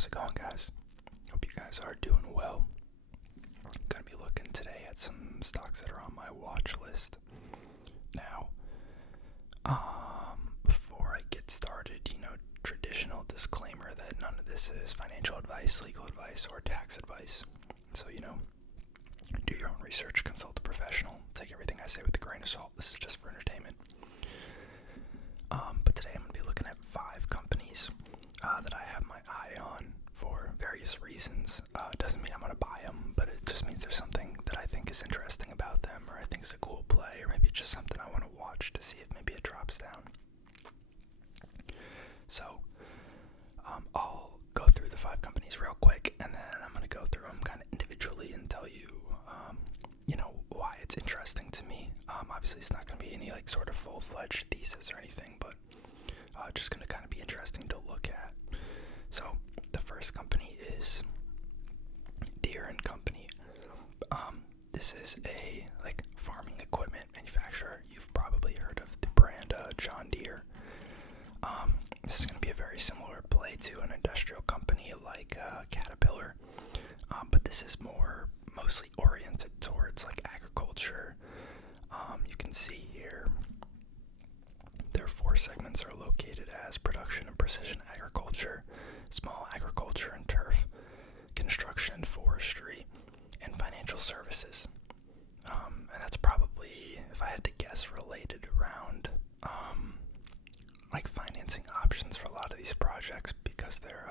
How's it going, guys? Hope you guys are doing well. Gonna be looking today at some stocks that are on my watch list. Now, before I get started, traditional disclaimer that none of this is financial advice, legal advice, or tax advice. So, do your own research, consult a professional, take everything I say with a grain of salt. This is just for entertainment. But today I'm going to be looking at 5 companies that I have my eye on for various reasons. It doesn't mean I'm going to buy them, but it just means there's something that I think is interesting about them, or I think is a cool play, or maybe it's just something I want to watch to see if maybe it drops down. So, I'll go through the 5 companies real quick, and then I'm going to go through them kind of individually and tell you, why it's interesting to me. Obviously, it's not going to be any sort of full-fledged thesis or anything, but just going to kind of be interesting to look at. So, the first company is Dividend Company. This is a farming equipment manufacturer. You've probably heard of the brand John Deere. This is going to be a very similar play to an industrial company like Caterpillar, but this is mostly oriented towards agriculture. You can see here their 4 segments are located as production and precision agriculture, small agriculture and turf, construction and forestry, and financial services. And that's probably, if I had to guess, related around financing options for a lot of these projects because they're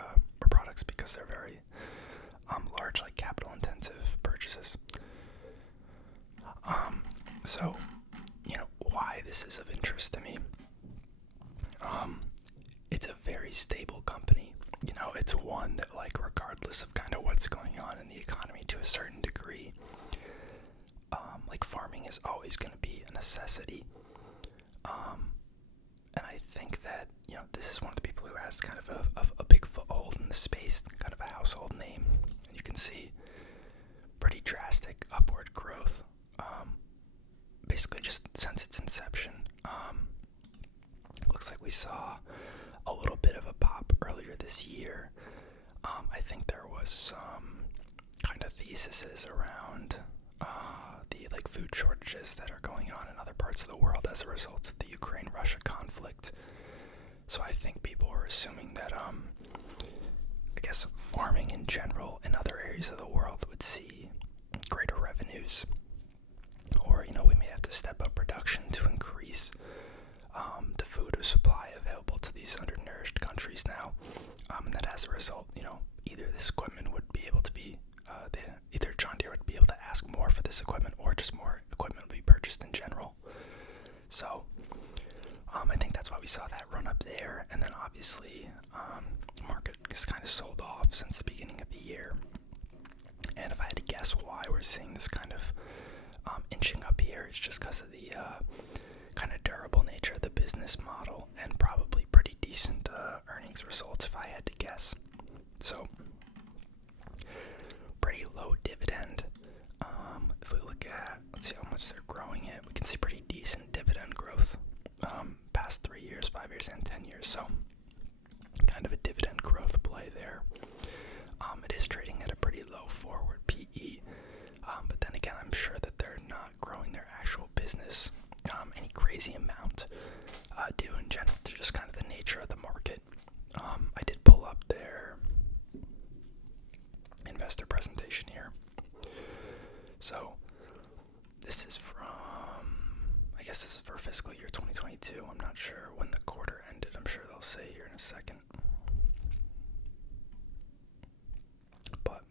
products because they're very large, capital intensive purchases. So why this is of interest to me. It's a very stable company. It's one that regardless of kind of what's going on in the economy to a certain degree, farming is always going to be a necessity. And I think that, this is one of the people who has kind of a big foothold in the space, kind of a household name. And you can see pretty drastic upward growth, basically just since its inception. Looks like we saw a little bit of a pop earlier this year. I think there was some kind of theses around the food shortages that are going on in other parts of the world as a result of the Ukraine-Russia conflict. So I think people were assuming that, I guess farming in general in other areas of the world would see greater revenues, or we may have to step up production to increase the food supply available to these undernourished countries now, and that as a result, either this equipment would be able to be, either John Deere would be able to ask more for this equipment, or just more equipment would be purchased in general. So, I think that's why we saw that run up there, and then obviously, the market has kind of sold off since the beginning of the year. And if I had to guess why we're seeing this kind of inching up here, it's just because of the kind of durable nature of the business model and probably pretty decent earnings results if I had to guess. So, pretty low dividend. If we look at, let's see how much they're growing it, we can see pretty decent dividend growth past 3 years, 5 years, and 10 years. So, kind of a dividend growth play there. It is trading at a pretty low forward PE, but then again, I'm sure that they're not growing their actual business any crazy amount due in general to just kind of the nature of the market. I did pull up their investor presentation here. So this is I guess this is for fiscal year 2022. I'm not sure when the quarter ended. I'm sure they'll say here in a second. But,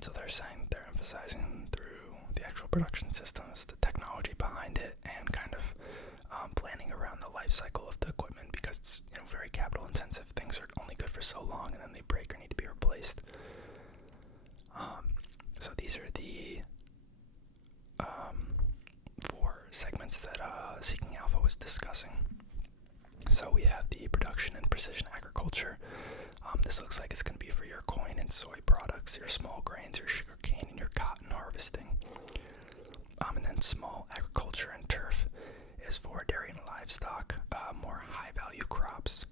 so they're saying they're emphasizing through the actual production systems, the technology behind it, and kind of planning around the life cycle of the equipment because it's very capital intensive. Things are only good for so long and then they break or need to be replaced. So these are the 4 segments that Seeking Alpha was discussing. So we have the production and precision agriculture. This looks like it's going to be for your corn and soy products, your small grains, your sugarcane, and your cotton harvesting. And then small agriculture and turf is for dairy and livestock, more high-value crops.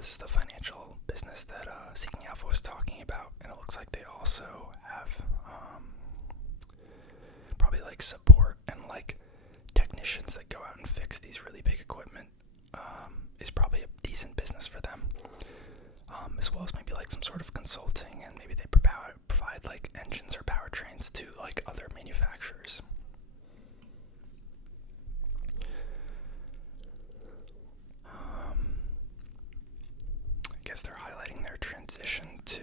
this is the financial business that Seeking Alpha was talking about, and it looks like they also have probably like support and like technicians that go out and fix these really big equipment. Is probably a decent business for them, as well as maybe like some sort of consulting, and maybe they provide like engines or powertrains to like other manufacturers. I guess they're highlighting their transition to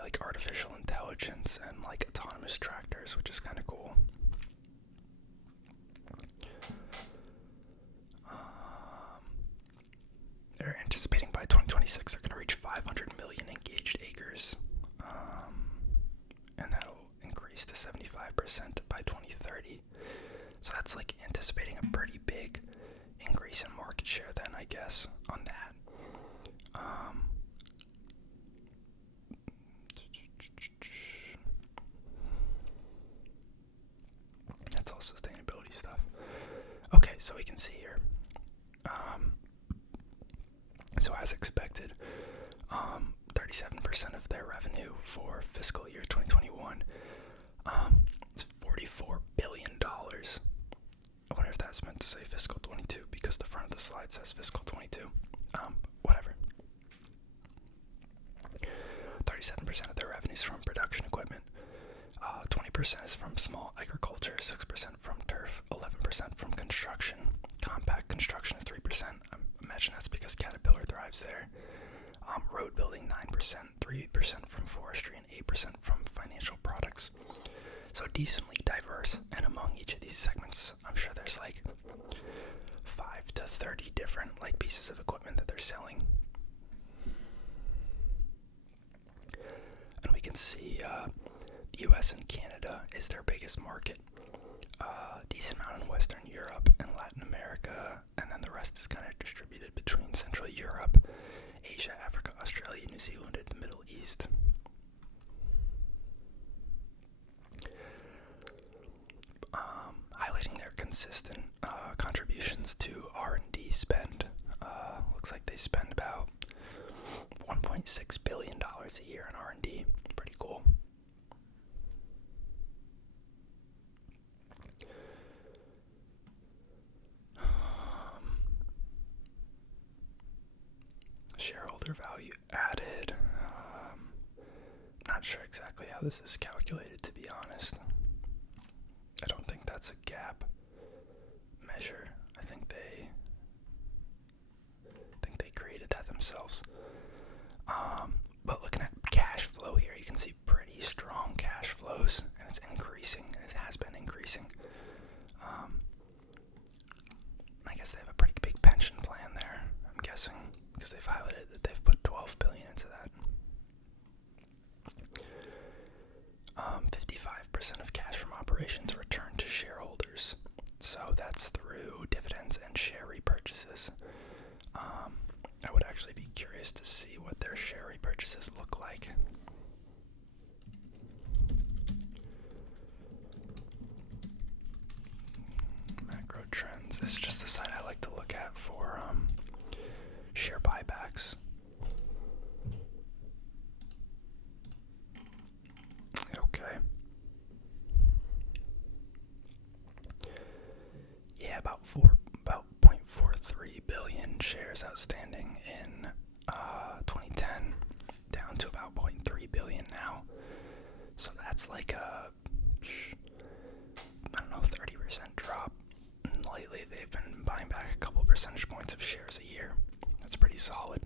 like artificial intelligence and like autonomous tractors, which is kind of cool. They're anticipating by 2026 they're going to reach 500 million engaged acres, and that'll increase to 75% by 2030. So that's like anticipating a pretty big increase in market share then, I guess, on that. That's all sustainability stuff. Okay, so we can see here. So as expected, 37% of their revenue for fiscal year 2021 is $44 billion. I wonder if that's meant to say fiscal 22 because the front of the slide says fiscal 22. Whatever. 37% of their revenue is from production equipment. 20% is from small agriculture, 6% from turf, 11% from construction. Compact construction is 3%. I imagine that's because Caterpillar thrives there. Road building 9%, 3% from forestry, and 8% from financial products. So decently diverse, and among each of these segments, I'm sure there's like 5 to 30 different like pieces of equipment that they're selling. And we can see the US and Canada is their biggest market. Decent amount in Western Europe and Latin America, and then the rest is kind of distributed between Central Europe, Asia, Africa, Australia, New Zealand, and the Middle East. Highlighting their consistent contributions to R&D spend. Looks like they spend about $1.6 billion a year in R&D. Pretty cool. Shareholder value added. Not sure exactly how this is calculated, to be honest. I don't think that's a gap measure. I think they created that themselves. But looking at cash flow here, you can see pretty strong cash flows, and it's increasing. It has been increasing. I guess they have a pretty big pension plan there, I'm guessing, because they've highlighted that they've put $12 billion into that. 55% of cash from operations returned to shareholders. So that's through dividends and share repurchases. I would actually be curious to see what their share repurchases look like. Macro trends. This is just the site I like to look at for share buybacks. Okay. Yeah, about 0.43 billion shares outstanding in 2010, down to about 0.3 billion now. So that's like a 30% drop. And lately they've been buying back a couple percentage points of shares a year. That's pretty solid.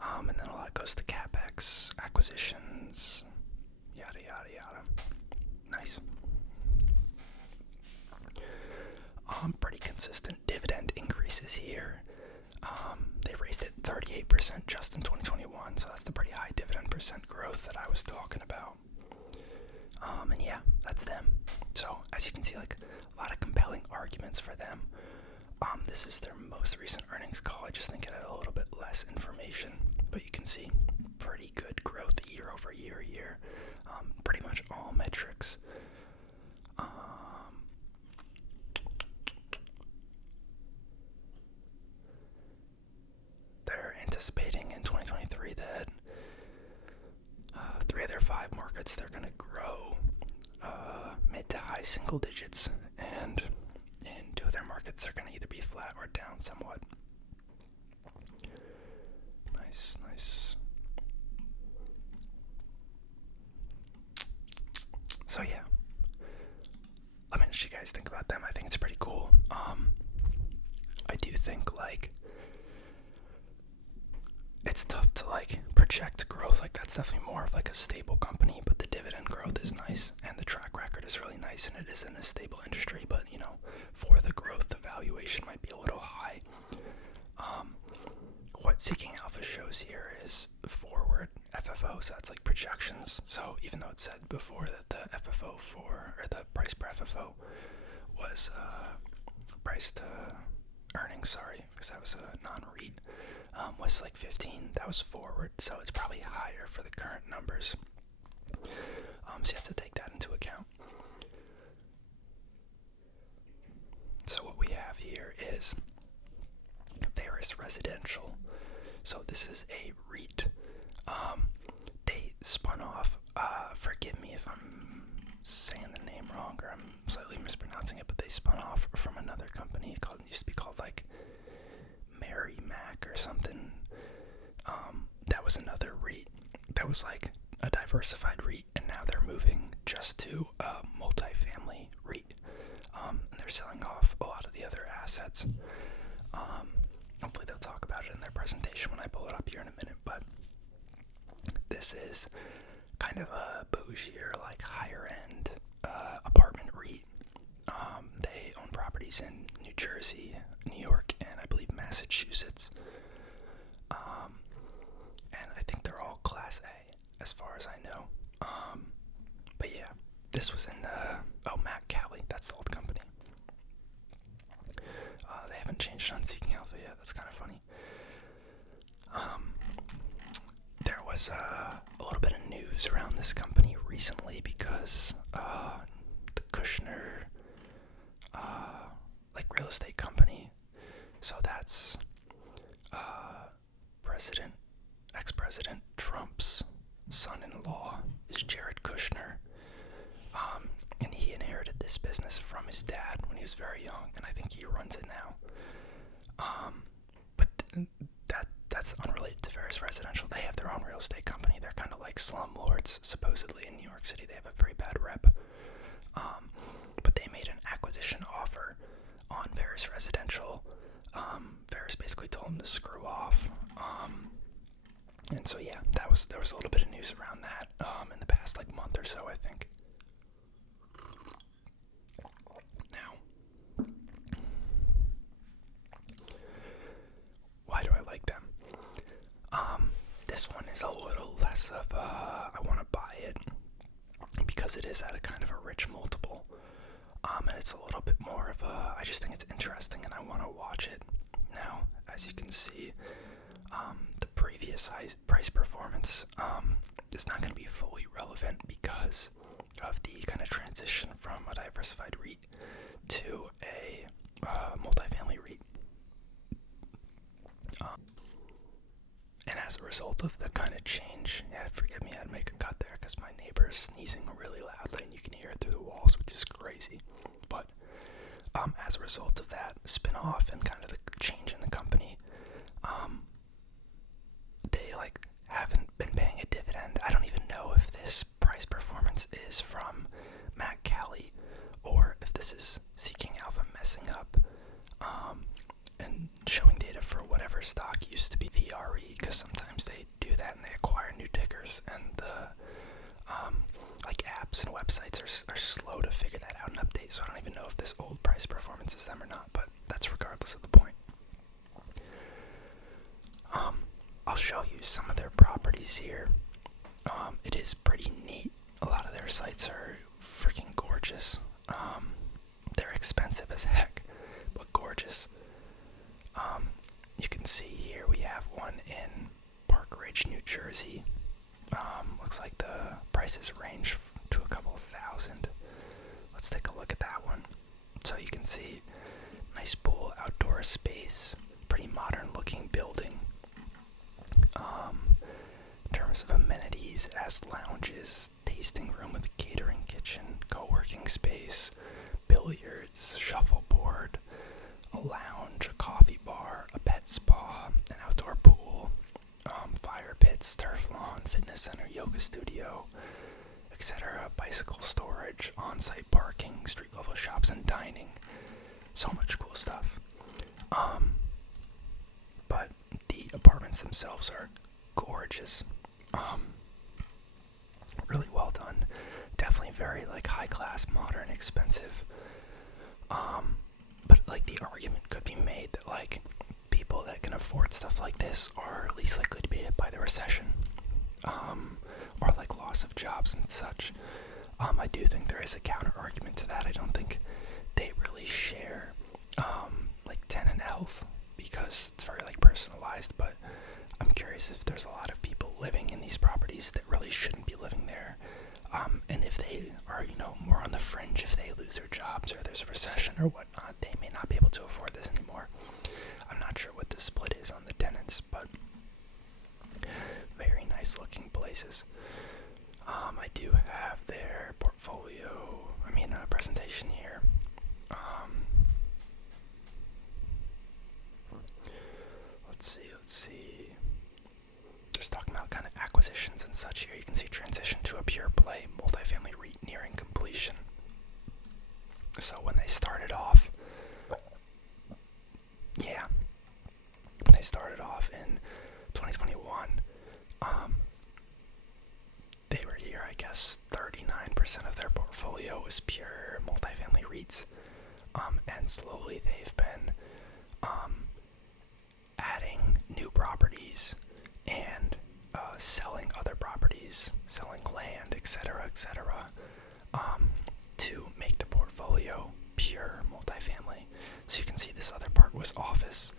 And then a lot goes to CapEx, acquisitions, yada yada yada. Nice. Pretty consistent dividend increases here. They raised it 38% just in 2021, so that's the pretty high dividend percent growth that I was talking about. And yeah, that's them. So as you can see, like a lot of compelling arguments for them. This is their most recent earnings call. I just think it had a little bit less information, but you can see pretty good growth year over year here. Pretty much all metrics. anticipating in 2023 that 3 of their 5 markets, they're going to grow mid to high single digits, and in 2 of their markets, they're going to either be flat or down somewhat. Nice. So yeah, let me know what you guys think about them. I think it's pretty cool. I do think like it's tough to like project growth. Like that's definitely more of like a stable company, but the dividend growth is nice and the track record is really nice, and it is in a stable industry. But you know, for the growth, the valuation might be a little high. What Seeking Alpha shows here is forward FFO, so that's like projections. So even though it said before that the FFO or the price per FFO was price to earnings, because that was a non-REIT, was like 15. That was forward, so it's probably higher for the current numbers. So you have to take that into account. So what we have here is Veris Residential. So this is a REIT. They spun off, forgive me if I'm saying the name wrong or I'm slightly mispronouncing it, but they spun off from another company called, used to be called like Mary Mac or something. That was another REIT. That was like a diversified REIT, and now they're moving just to a multifamily REIT. And they're selling off a lot of the other assets. Hopefully they'll talk about it in their presentation when I pull it up here in a minute, but this is kind of a bougier, like higher end apartment REIT. They own properties in New Jersey, New York, and I believe Massachusetts. And I think they're all Class A as far as I know. But yeah, this was in Matt Cali, that's the old company. They haven't changed on Seeking Alpha yet. That's kind of funny. There was a little bit of news around this company recently because the Kushner, like real estate company. So that's ex-President Trump's son-in-law is Jared Kushner. And he inherited this business from his dad when he was very young, and I think he runs it now. But that's unrelated to Veris Residential. They have their own real estate company. They're kind of like slumlords, supposedly, in New York City. They have a very bad rep. But they made an acquisition offer on Veris Residential. Veris basically told them to screw off. And so yeah, there was a little bit of news around that in the past like month or so, I think. Now, why do I like them? This one is a little less of I want to buy it because it is at a kind of a rich multiple. And it's a little bit more of I just think it's interesting and I want to watch it. Now, as you can see, the previous high price performance is not going to be fully relevant because of the kind of transition from a diversified REIT to a multifamily REIT. And as a result of the kind of change, forgive me, I had to make a cut there because my neighbor is sneezing really loudly and you can hear it through the walls, which is crazy. But as a result of that spin-off and kind of the change in the company, they like haven't been paying a dividend. I don't even know if this price performance is from Matt Cali or if this is Seeking Alpha messing up and showing data for whatever stock used to be VRE, because sometimes they do that and they acquire new tickers, and the like apps and websites are slow to figure that out and update, so I don't even know if this old price performance is them or not, but that's regardless of the point. I'll show you some of their properties here. It is pretty neat. A lot of their sites are freaking gorgeous. They're expensive as heck, but gorgeous. You can see here we have one in Park Ridge, New Jersey. Looks like the prices range to a couple thousand. Let's take a look at that one. So you can see nice pool, outdoor space, pretty modern looking building. properties. It has lounges, tasting room with a catering kitchen, co-working space, billiards, shuffleboard, a lounge, a coffee bar, a pet spa, an outdoor pool, fire pits, turf lawn, fitness center, yoga studio, etc., bicycle storage, on-site parking, street-level shops and dining. So much cool stuff. But the apartments themselves are gorgeous. Really well done. Definitely very like high class, modern, expensive. But like the argument could be made that like people that can afford stuff like this are least likely to be hit by the recession. Or like loss of jobs and such. I do think there is a counter argument to that. I don't think they really share like tenant health because it's very like personalized, but I'm curious if there's a lot of people living in these properties that really shouldn't be living there. And if they are, more on the fringe, if they lose their jobs or there's a recession or whatnot, they may not be able to afford this anymore. I'm not sure what the split is on the tenants, but very nice looking places. I do have their presentation here. Let's see. Just talking about kind of acquisitions and such here. You can see transition to a pure play multifamily REIT nearing completion. So when they started off, in 2021, they were here, I guess 39% of their portfolio was pure multifamily REITs, and slowly they've been adding new properties and selling other properties, selling land, etc., to make the portfolio pure multifamily. So you can see this other part was office,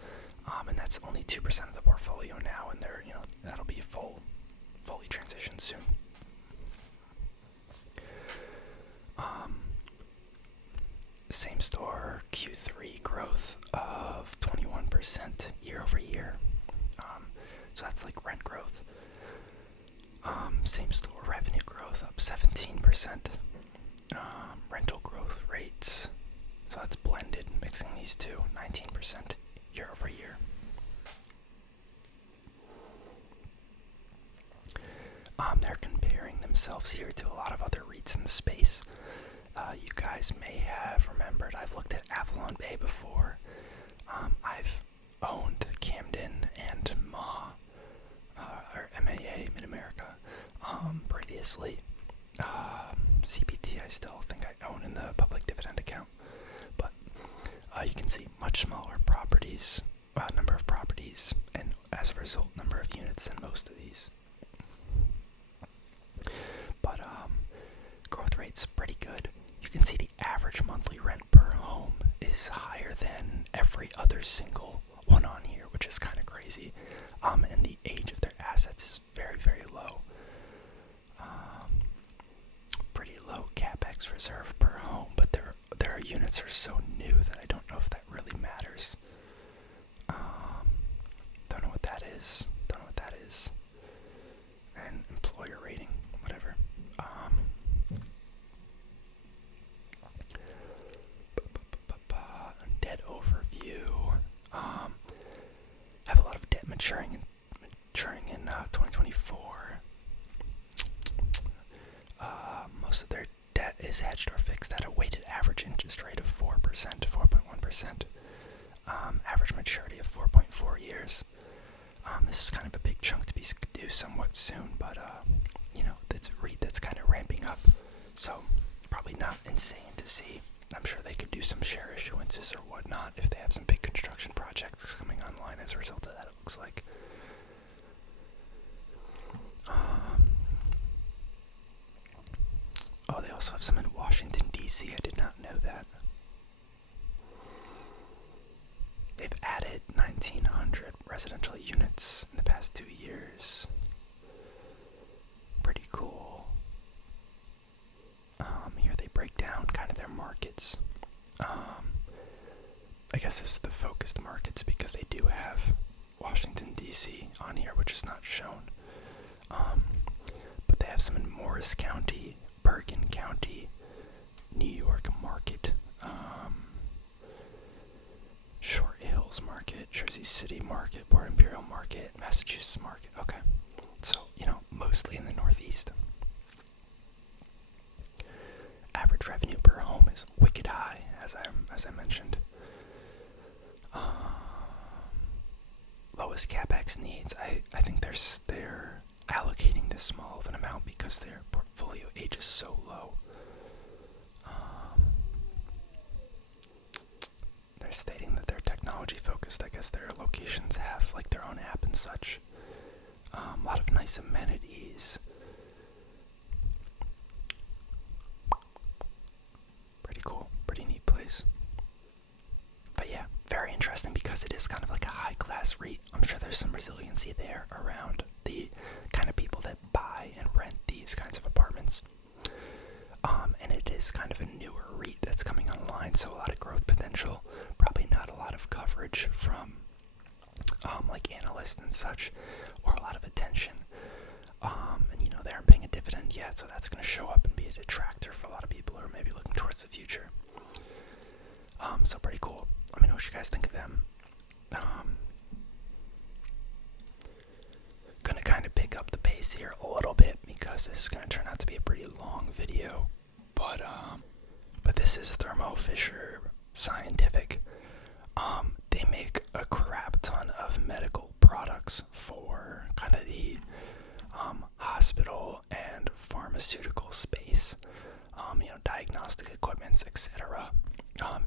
and that's only 2% of the portfolio now, and they're, that'll be fully transitioned soon. Same store Q3 growth of 21% year over year. So that's like rent growth. Same store revenue growth up 17%. Rental growth rates, so that's blended, mixing these two, 19% year over year. They're comparing themselves here to a lot of other REITs in the space. You guys may have remembered I've looked at Avalon Bay before. I've owned Camden and MAA, Mid-America, previously. CPT I still think I own in the public dividend account. But you can see much smaller properties, number of properties, and as a result, number of units than most of these. But growth rate's pretty good. You can see the average monthly rent per home is higher than every other single one on here, which is kind of crazy. And the age of their assets is very, very low. Pretty low CapEx reserve per home, but their units are so new that I don't know if that really matters. Don't know what that is. And employer rating, whatever. Debt overview. Have a lot of debt maturing in 2024. Most of their debt is hedged or fixed at a weighted average interest rate of 4%, 4.1%. Average maturity of 4.4 years. This is kind of a big chunk to be due somewhat soon, but it's a REIT that's kind of ramping up, so probably not insane to see. I'm sure they could do some share issuances or whatnot if they have some big construction projects coming online as a result of that, it looks like. They also have some in Washington, D.C. I did not know that. They've added 1,900 residential units in the past 2 years. Pretty cool. Here they break down kind of their markets. I guess this is the focused markets because they do have Washington, D.C. on here, which is not shown. But have some in Morris County, Bergen County, New York Market, Short Hills Market, Jersey City Market, Port Imperial Market, Massachusetts Market. Okay, so, mostly in the Northeast. Average revenue per home is wicked high, as I mentioned. Lowest capex needs. I think they're allocating this small of an amount because their portfolio age is so low. They're stating that they're technology focused. I guess their locations have like their own app and such. A lot of nice amenities. Pretty cool, pretty neat place. But yeah, very interesting because it is kind of like a high-class REIT. I'm sure there's some resiliency there around the kind of people that buy and rent these kinds of apartments. And it is kind of a newer REIT that's coming online, so a lot of growth potential. Probably not a lot of coverage from like analysts and such, or a lot of attention. And they aren't paying a dividend yet, so that's going to show up and be a detractor for a lot of people who are maybe looking towards the future. So pretty cool. Let me know what you guys think of them. Gonna kind of pick up the pace here a little bit because this is gonna turn out to be a pretty long video. But this is Thermo Fisher Scientific. They make a crap ton of medical products for kind of the hospital and pharmaceutical space. Diagnostic equipments, etc.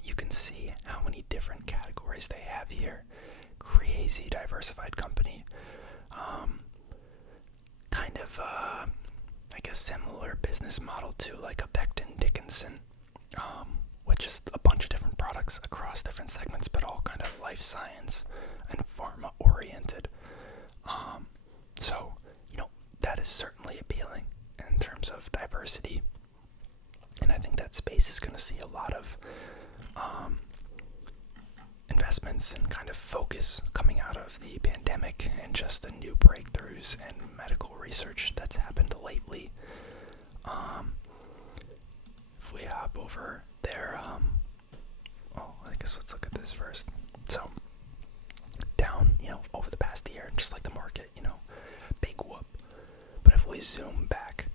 You can see how many different categories they have here. Crazy diversified company. Kind of, I guess, similar business model to like a Becton Dickinson, with just a bunch of different products across different segments, but all kind of life science and pharma oriented. So, that is certainly appealing in terms of diversity. And I think that space is going to see a lot of investments and kind of focus coming out of the pandemic and just the new breakthroughs and medical research that's happened lately. If we hop over there, I guess let's look at this first. So, down, over the past year, just like the market, big whoop. But if we zoom back,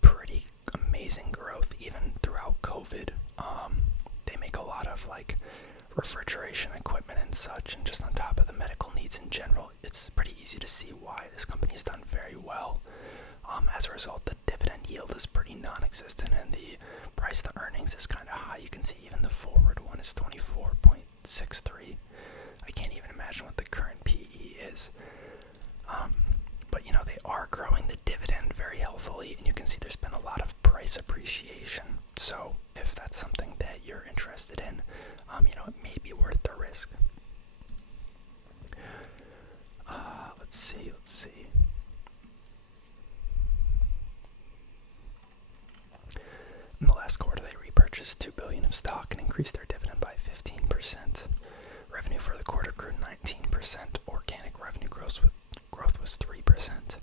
pretty amazing growth even throughout COVID. They make a lot of like refrigeration equipment and such, and just on top of the medical needs in general, it's pretty easy to see why this company's done very well. As a result, the dividend yield is pretty non-existent, and the price to earnings is kind of high. You can see even the forward one is 24.63. I can't even imagine what the current PE is. But they are growing the dividend very healthily, and you can see there's been a lot of price appreciation. So if that's something that you're interested in, it may be worth the risk. Let's see. In the last quarter, they repurchased $2 billion of stock and increased their dividend by 15%. Revenue for the quarter grew 19%. Organic revenue growth was 3%.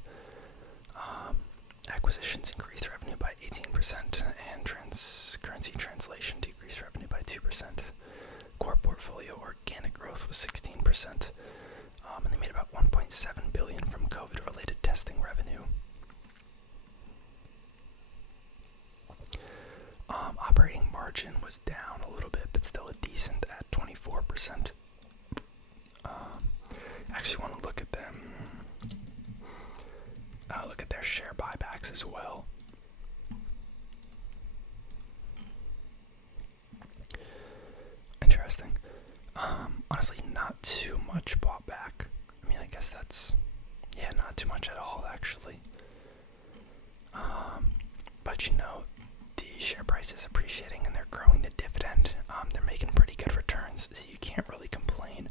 Acquisitions increased revenue by 18%, and currency translation decreased revenue by 2%. Core portfolio organic growth was 16%, and they made about $1.7 billion from COVID-related testing revenue. Operating margin was down a little bit, but still a decent at 24%. Actually want to look at them. Look at their share buybacks as well. Interesting. Honestly, not too much bought back. I mean, I guess that's, not too much at all, actually. But the share price is appreciating and they're growing the dividend. They're making pretty good returns, so you can't really complain.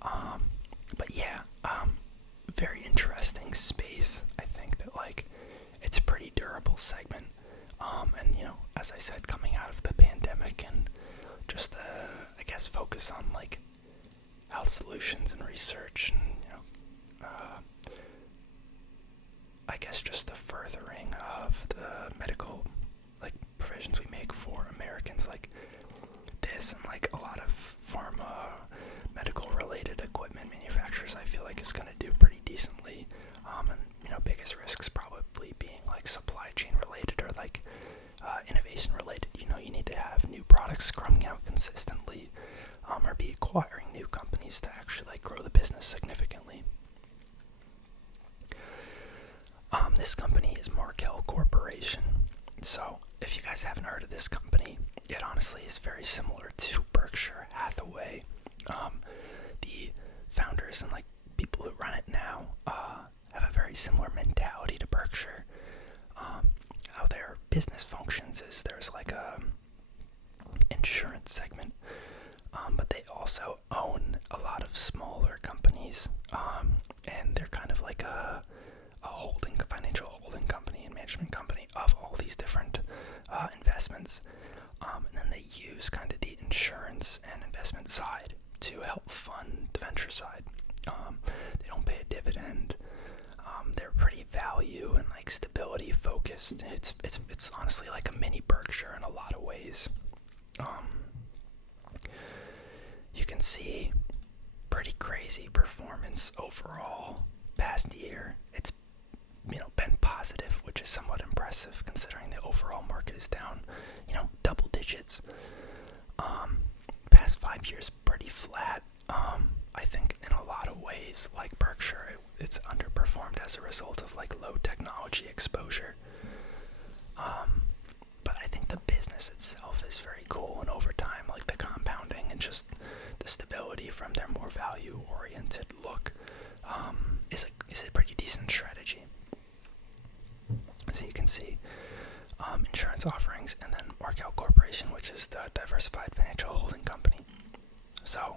But very interesting space. I think that it's a pretty durable segment. And as I said, coming out of the pandemic and just I guess focus on health solutions and research, and I guess just to further decisions we make for Americans, like this and like a lot of pharma, medical related equipment manufacturers, I feel like is going to do pretty decently. And biggest risks probably being like supply chain related or like innovation related. You need to have new products coming out consistently, or be acquiring new companies to actually like grow the business significantly. This company is Markel Corporation. So if you guys haven't heard of this company, it honestly is very similar to Berkshire Hathaway. The founders and like people who run it now have a very similar mentality to Berkshire. How their business functions is there's like a insurance segment, but they also own a lot of smaller companies, and they're kind of like a financial holding company and management company of all these different investments, and then they use kind of the insurance and investment side to help fund the venture side. They don't pay a dividend. They're pretty value and like stability focused. It's honestly like a mini Berkshire in a lot of ways. You can see pretty crazy performance overall past year. It's been positive, which is somewhat impressive considering the overall market is down double digits. Past 5 years pretty flat. I think in a lot of ways, like Berkshire, it's underperformed as a result of like low technology exposure. But I think the business itself is very cool, and over time, like the compounding and just the stability from their more value-oriented look is a pretty decent strategy. So you can see insurance offerings, and then Markel Corporation, which is the diversified financial holding company. So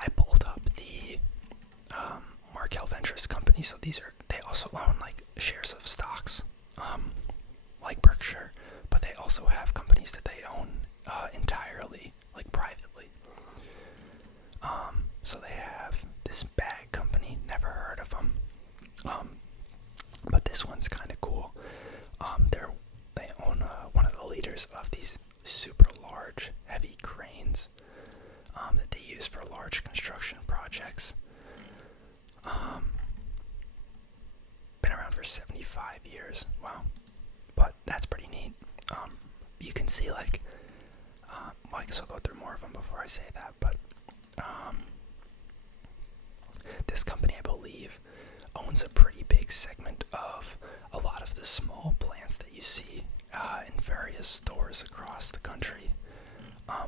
I pulled up the Markel Ventures company. So they also own like shares of stocks, like Berkshire, but they also have companies that they own entirely, like privately. So they have this bag company, never heard of them, but this one's kind of cool. They own one of the leaders of these super large, heavy cranes that they use for large construction projects. Been around for 75 years. Wow. But that's pretty neat. You can see like, well, I guess I'll go through more of them before I say that, but this company, I believe, owns a pretty big segment of a lot of the small plants that you see in various stores across the country,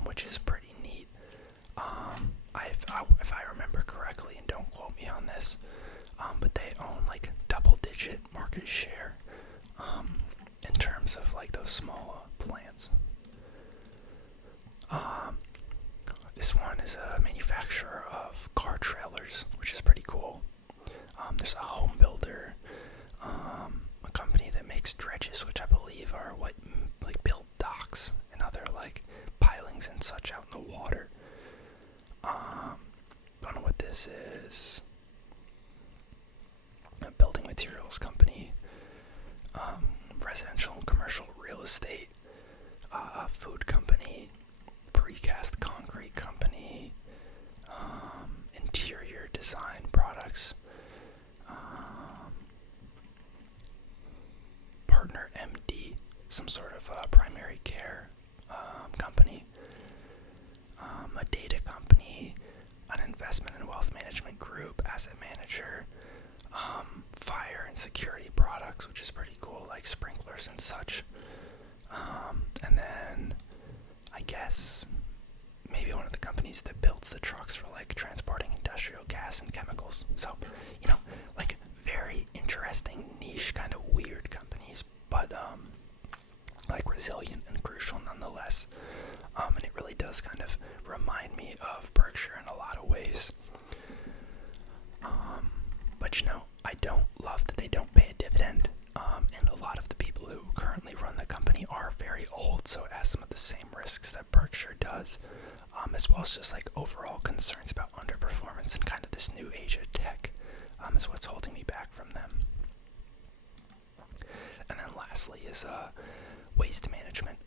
which is pretty neat. If I remember correctly, and don't quote me on this, but they own like double-digit market share in terms of like those small plants. This one is a manufacturer of car trailers, which is pretty cool. There's a home builder, a company that makes dredges, which I believe are what like build docks and other like pilings and such out in the water. Don't know what this is. A building materials company, residential and commercial real estate, food company, precast concrete company, interior design products, Partner MD, some sort of primary care company, a data company, an investment and wealth management group, asset manager, fire and security products, which is pretty cool, like sprinklers and such. And then I guess maybe one of the companies that builds the trucks for like transporting industrial gas and chemicals. So, like very interesting, niche, kind of weird companies, but like resilient and crucial nonetheless. And it really does kind of remind me of Berkshire in a lot of ways. But I don't love that they don't pay a dividend. And a lot of the people who currently run the company are very old, so it has some of the same risks that Berkshire does, as well as just like overall concerns about underperformance and kind of this new age of tech, is what's holding me back from them. And then lastly is Waste Management.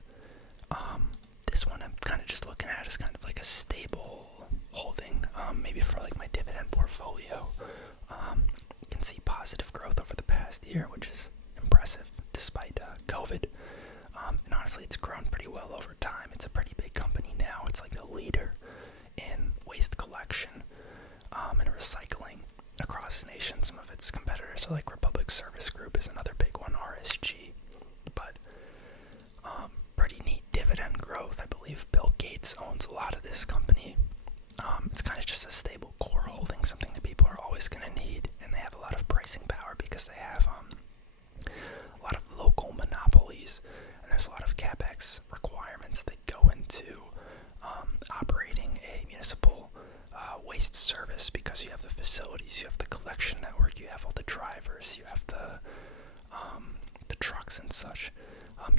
This one I'm kind of just looking at as kind of like a stable holding, maybe for like my dividend portfolio. You can see positive growth over the past year, which is impressive despite COVID. And honestly, it's grown pretty well over time. It's a pretty big company now. It's like the leader in waste collection and recycling across the nation. Some of its competitors are like Republic Service Group is another big one, RSG. But pretty neat dividend growth. I believe Bill Gates owns a lot of this company. It's kind of just a stable core holding, something that people are always going to need, and they have a lot of pricing power because they have a lot of local monopolies, and there's a lot of CapEx requirements that go into operating a municipal waste service, because you have the facilities, you have the collection network, you have all the drivers, you have the trucks and such.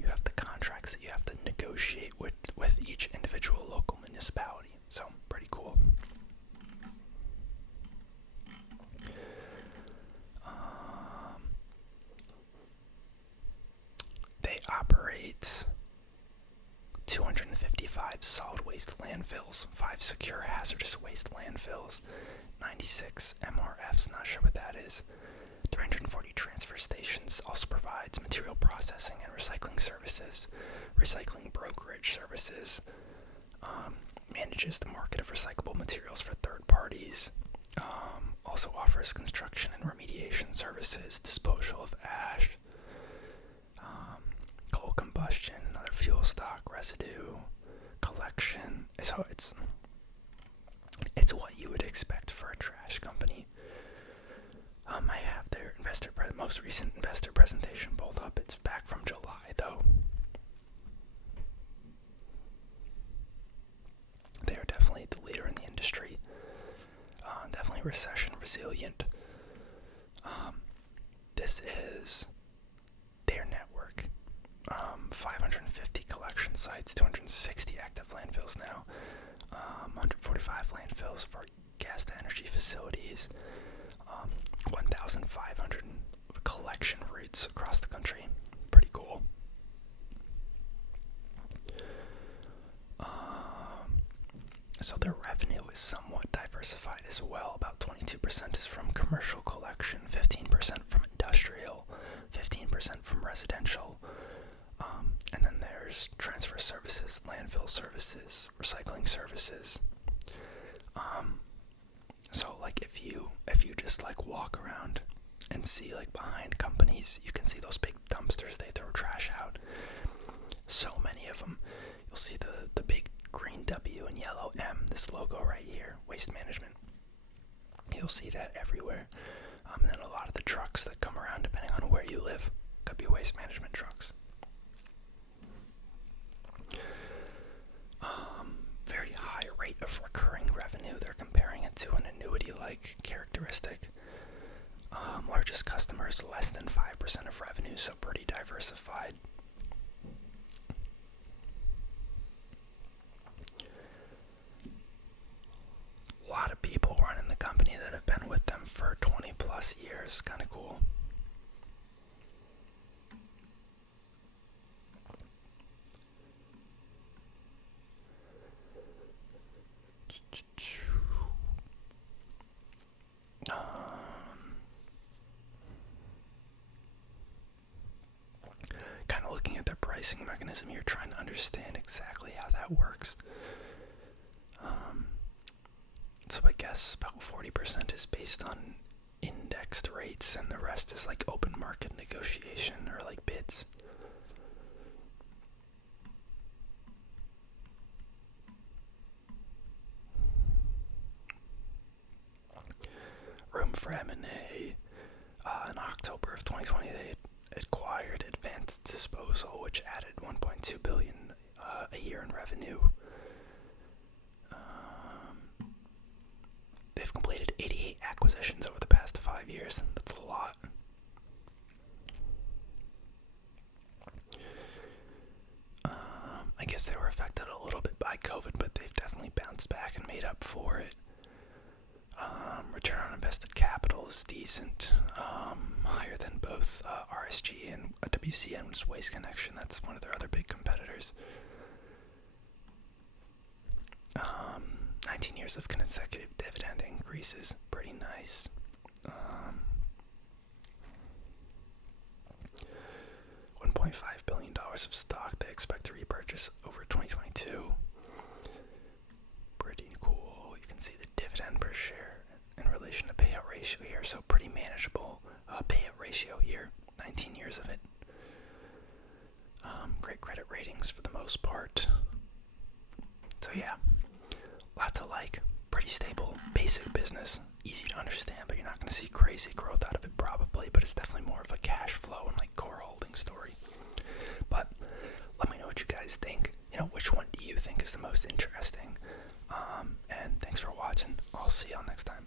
You have the contracts that you have to negotiate with each individual local municipality. So, pretty cool. They operate 255 solid waste landfills, 5 secure hazardous waste landfills, 96 MRFs, not sure what that is, 340 transfer stations, also provides material processing and recycling services, recycling brokerage services, manages the market of recyclable materials for third parties, also offers construction and remediation services, disposal of ash, coal combustion, other fuel stock, residue, collection. So it's what you would expect for a trash company. I have their most recent investor presentation pulled up. It's back from July, though. They are definitely the leader in the industry. Definitely recession resilient. This is their network. 550 collection sites, 260 active landfills now, 145 landfills for gas to energy facilities, 1,500 collection routes across the country. Pretty cool. So their revenue is somewhat diversified as well. About 22% is from commercial collection, 15% from industrial, 15% from residential, and then there's transfer services, landfill services, recycling services. So like if you just like walk around and see like behind companies, you can see those big dumpsters they throw trash out. So many of them. You'll see the big green W and yellow M, this logo right here, Waste Management. You'll see that everywhere. And then a lot of the trucks that come around, depending on where you live, could be Waste Management trucks. Very high rate of recurring revenue. They're comparing it to an annuity-like characteristic. Largest customers, less than 5% of revenue, so pretty diversified. A lot of people running the company that have been with them for 20 plus years. Kind of cool. Kind of looking at their pricing mechanism here, trying to understand exactly how that works. So I guess about 40% is based on indexed rates, and the rest is like open market negotiation or like bids. Room for M&A. In October of 2020, they acquired Advanced Disposal, which added $1.2 billion a year in revenue. They've completed 88 acquisitions over the past 5 years. That's a lot. I guess they were affected a little bit by COVID, but they've definitely bounced back and made up for it. Return on invested capital is decent. Higher than both RSG and WCN's Waste Connection. That's one of their other big competitors. 19 years of consecutive dividend increases. Pretty nice. $1.5 billion of stock they expect to repurchase over 2022. Pretty cool. You can see the dividend per share in relation to payout ratio here, so pretty manageable payout ratio here. 19 years of it. Great credit ratings for the most part. So yeah, lot to like. Pretty stable, basic business. Easy to understand, but you're not going to see crazy growth out of it probably, but it's definitely more of a cash flow and like core holding story. But let me know what you guys think. Which one do you think is the most interesting? And thanks for watching. I'll see y'all next time.